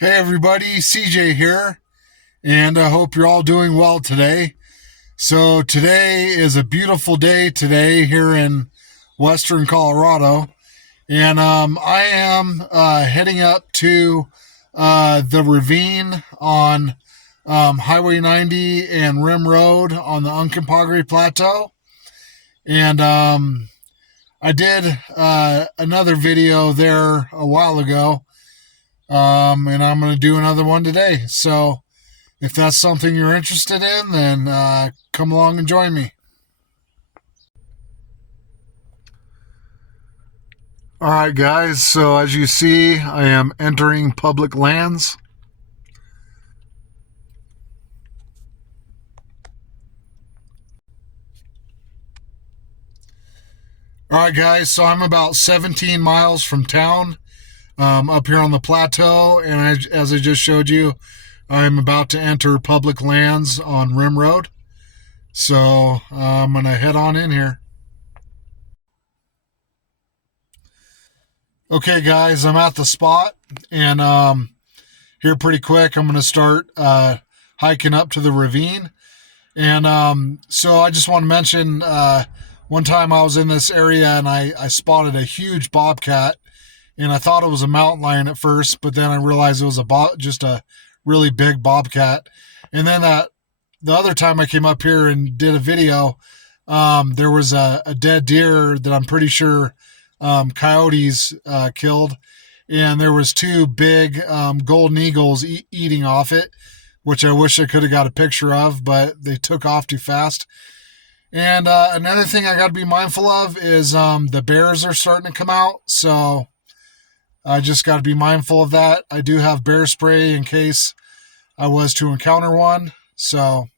Hey everybody, CJ here, and I hope you're all doing well today. So today is a beautiful day today here in western Colorado, and I am heading up to the Ravine on Highway 90 and Rim Road on the Uncompahgre Plateau. And I did another video there a while ago, and I'm going to do another one today. So if that's something you're interested in, then come along and join me. All right, guys. So as you see, I am entering public lands. All right, guys. So I'm about 17 miles from town, up here on the plateau, and as I just showed you, I'm about to enter public lands on Rim Road. So I'm going to head on in here. Okay, guys, I'm at the spot, and here pretty quick, I'm going to start hiking up to the ravine. And so I just want to mention one time I was in this area and I spotted a huge bobcat, and I thought it was a mountain lion at first, but then I realized it was just a really big bobcat. And then the other time I came up here and did a video, there was a dead deer that I'm pretty sure coyotes killed, and there was two big golden eagles eating off it, which I wish I could have got a picture of, but they took off too fast. And another thing I got to be mindful of is the bears are starting to come out, so I just got to be mindful of that. I do have bear spray in case I was to encounter one. So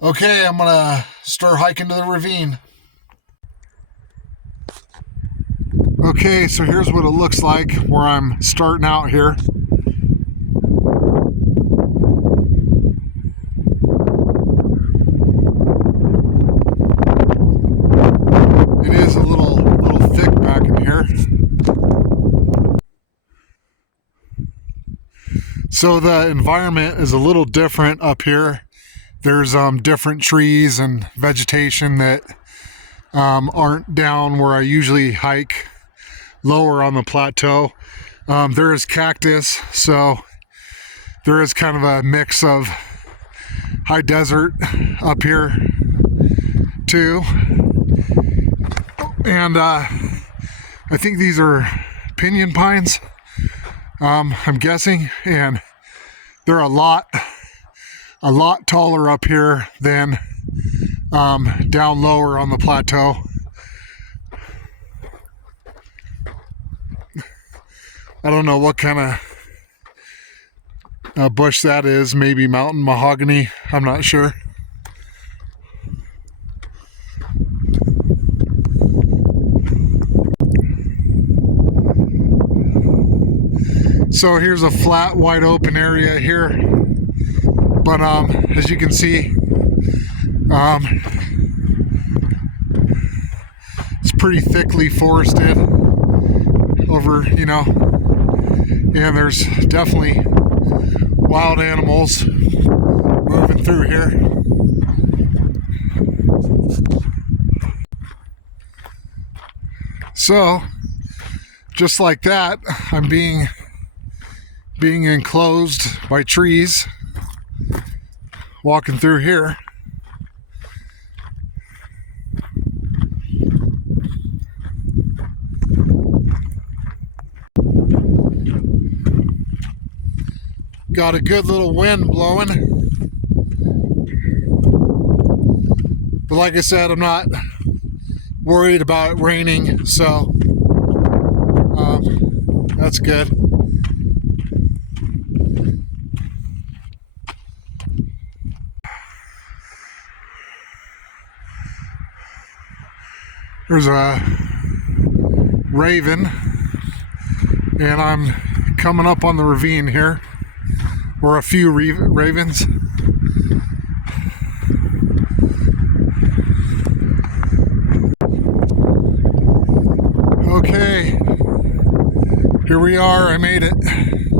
okay, I'm gonna start hiking to the ravine. Okay, so here's what it looks like where I'm starting out here. It is a little thick back in here. So the environment is a little different up here. There's different trees and vegetation that aren't down where I usually hike lower on the plateau. There is cactus, so there is kind of a mix of high desert up here too. And I think these are pinyon pines, I'm guessing, and they're a lot taller up here than down lower on the plateau. I don't know what kind of bush that is, maybe mountain mahogany, I'm not sure. So here's a flat, wide open area here, but as you can see, it's pretty thickly forested over, and there's definitely wild animals moving through here. So just like that, I'm being enclosed by trees walking through here. Got a good little wind blowing, but like I said, I'm not worried about it raining, so that's good. There's a raven, and I'm coming up on the ravine here, or a few ravens. Okay, here we are. I made it.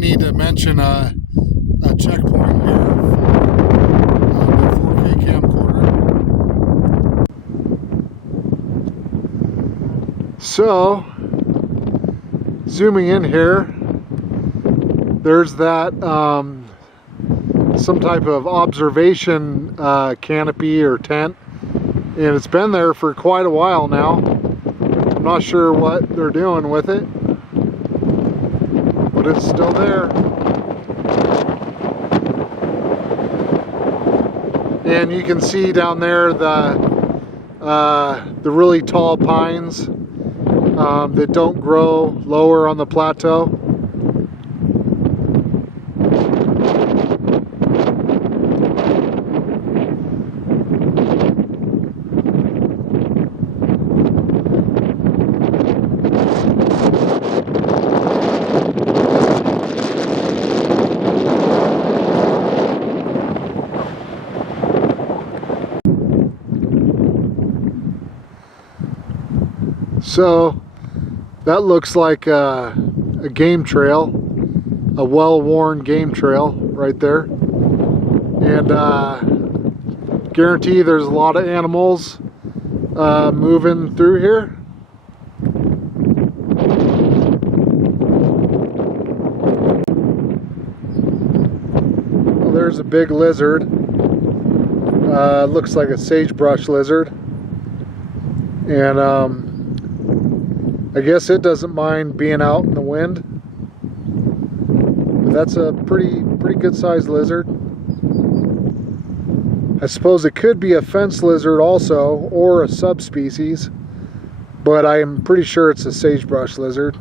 need to mention a checkpoint here for the 4K camcorder. So, zooming in here, there's that some type of observation canopy or tent, and it's been there for quite a while now. I'm not sure what they're doing with it, but it's still there. And you can see down there the really tall pines that don't grow lower on the plateau. So that looks like a game trail, a well-worn game trail right there. And guarantee there's a lot of animals moving through here. Well, there's a big lizard. Looks like a sagebrush lizard. And I guess it doesn't mind being out in the wind, but that's a pretty good sized lizard. I suppose it could be a fence lizard also, or a subspecies, but I am pretty sure it's a sagebrush lizard.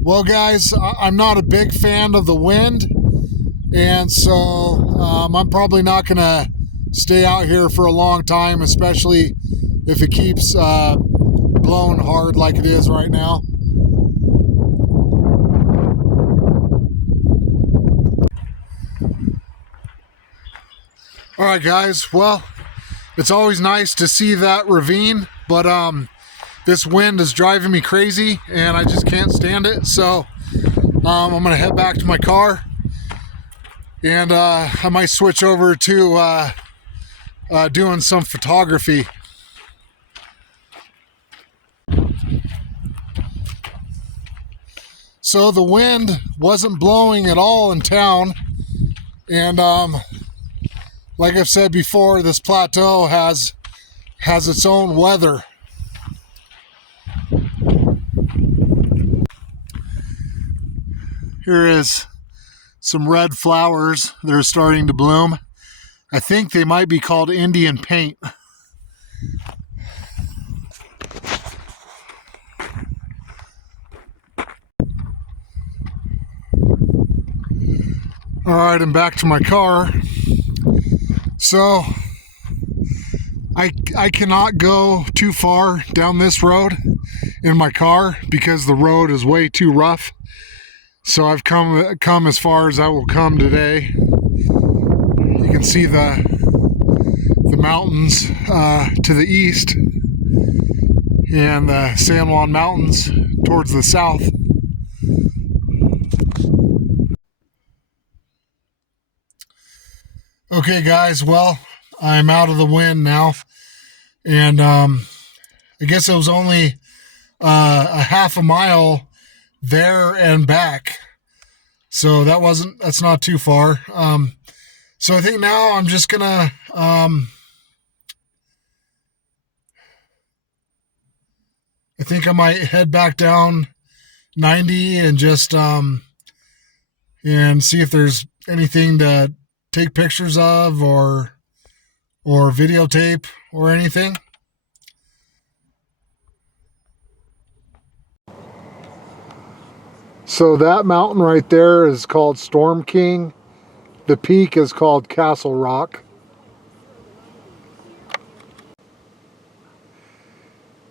Well guys, I'm not a big fan of the wind, and so I'm probably not gonna stay out here for a long time, especially if it keeps blowing hard like it is right now. Alright guys, well, it's always nice to see that ravine, but this wind is driving me crazy and I just can't stand it. So I'm gonna head back to my car, and I might switch over to doing some photography. So the wind wasn't blowing at all in town, and like I've said before, this plateau has its own weather. Here is some red flowers that are starting to bloom. I think they might be called Indian paint. All right, I'm back to my car. So I cannot go too far down this road in my car because the road is way too rough. So I've come as far as I will come today. You can see the mountains to the east and the San Juan Mountains towards the south. Okay guys, well, I'm out of the wind now, and I guess it was only a half a mile there and back, so that's not too far. So I think now I'm just gonna I think I might head back down 90 and just and see if there's anything to take pictures of or videotape or anything. So that mountain right there is called Storm King. The peak is called Castle Rock.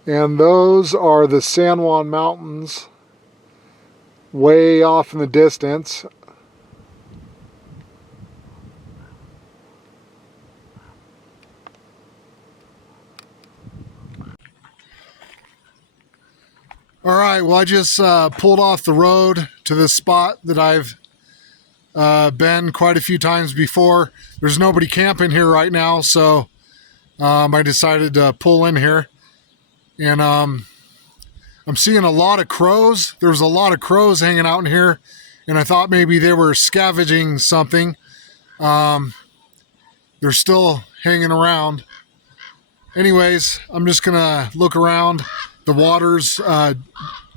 And those are the San Juan Mountains way off in the distance. All right, well, I just pulled off the road to this spot that I've been quite a few times before. There's nobody camping here right now, so I decided to pull in here. And I'm seeing a lot of crows. There's a lot of crows hanging out in here, and I thought maybe they were scavenging something. They're still hanging around. Anyways, I'm just gonna look around. The water's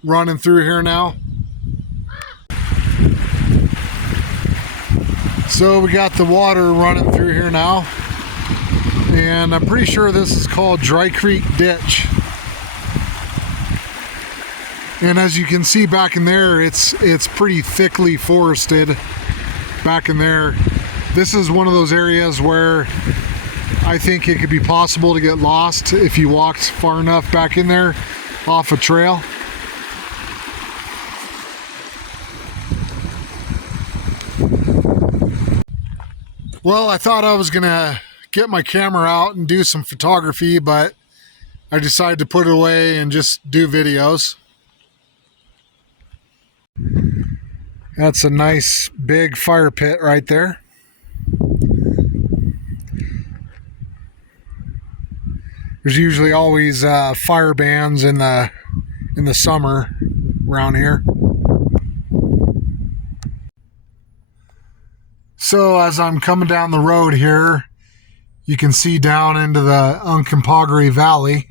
running through here now. So we got the water running through here now, and I'm pretty sure this is called Dry Creek Ditch. And as you can see back in there, it's pretty thickly forested back in there. This is one of those areas where I think it could be possible to get lost if you walked far enough back in there off a trail. Well, I thought I was gonna get my camera out and do some photography, but I decided to put it away and just do videos. That's a nice big fire pit right there. There's usually always fire bans in the summer around here. So as I'm coming down the road here, you can see down into the Uncompahgre Valley.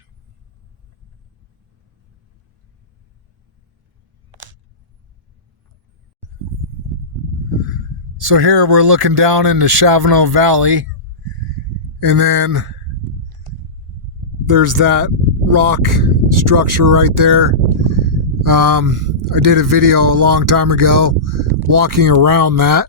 So here we're looking down into Chavano Valley, and then there's that rock structure right there. I did a video a long time ago walking around that.